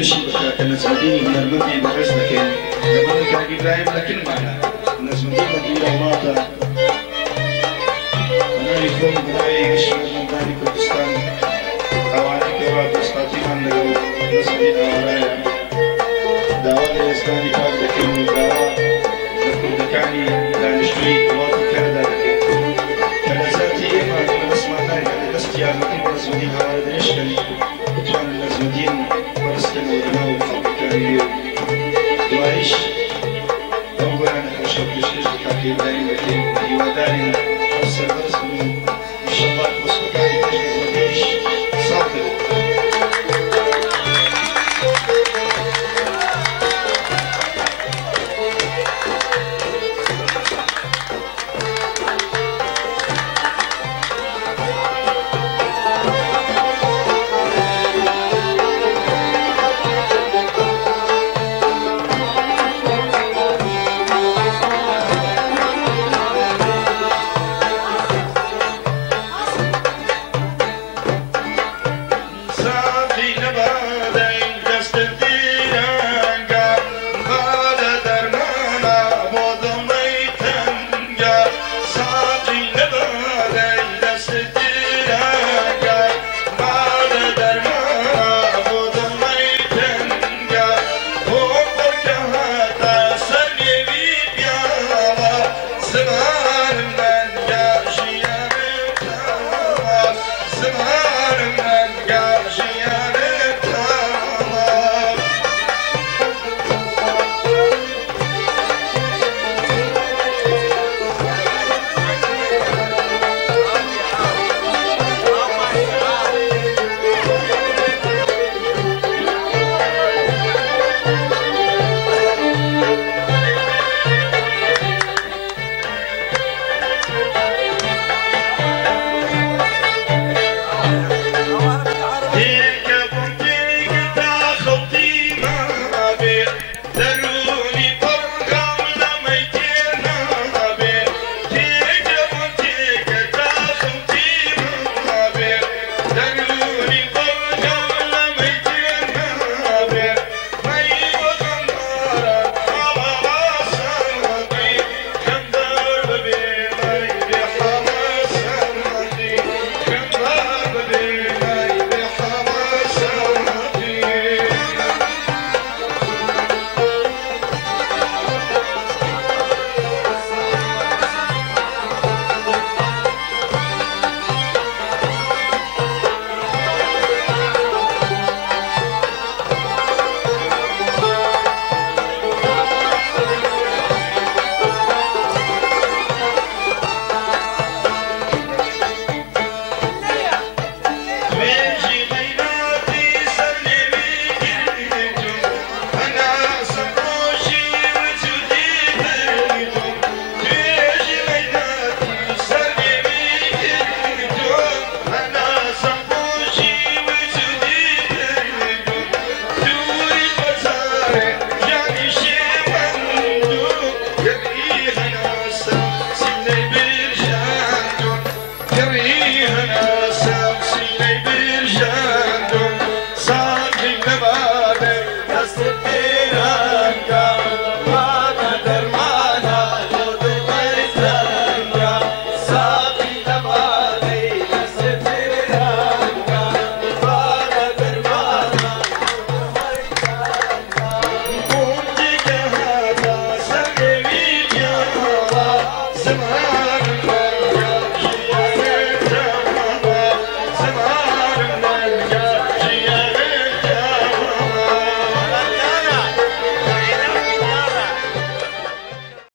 پێشکەشی بکە نەزمەدینی هونەرمەندی بەڕێز دەکەین لەبەر کاک ئیبراهیم لەکنمانە نەزمەدین لە دوورە وڵاتە بەناوی خۆم بەناوی گەشتمەندانی کوردستان ئەوانەی کەوا دۆستقاتیمان لەگەڵ نەزمەدین ئاوارایە داوا لە ئێستانی کار دەکەین و داوا لە کوردەکانی دانیشتووی وڵاتی کەنەدا دەکەین کە لە ذاتی ئێمە دەستمان ناکات لە دەست یارمەتی بە نەزمەدین هاوارە دەنیشتن بتوانن نەزمەدین بەڕستکەنەوە لەناو خەڵکەکانی لێ دواییش ئەو بۆیان نەخۆشە پێشکەش بە کاک ئیبراهیم دەکەین هیوادارین ئەو سەربەرز بن و ئینشەڵڵا کۆسپەکانی پێش نەزمەدینیش ساڵ دەبێت Sıra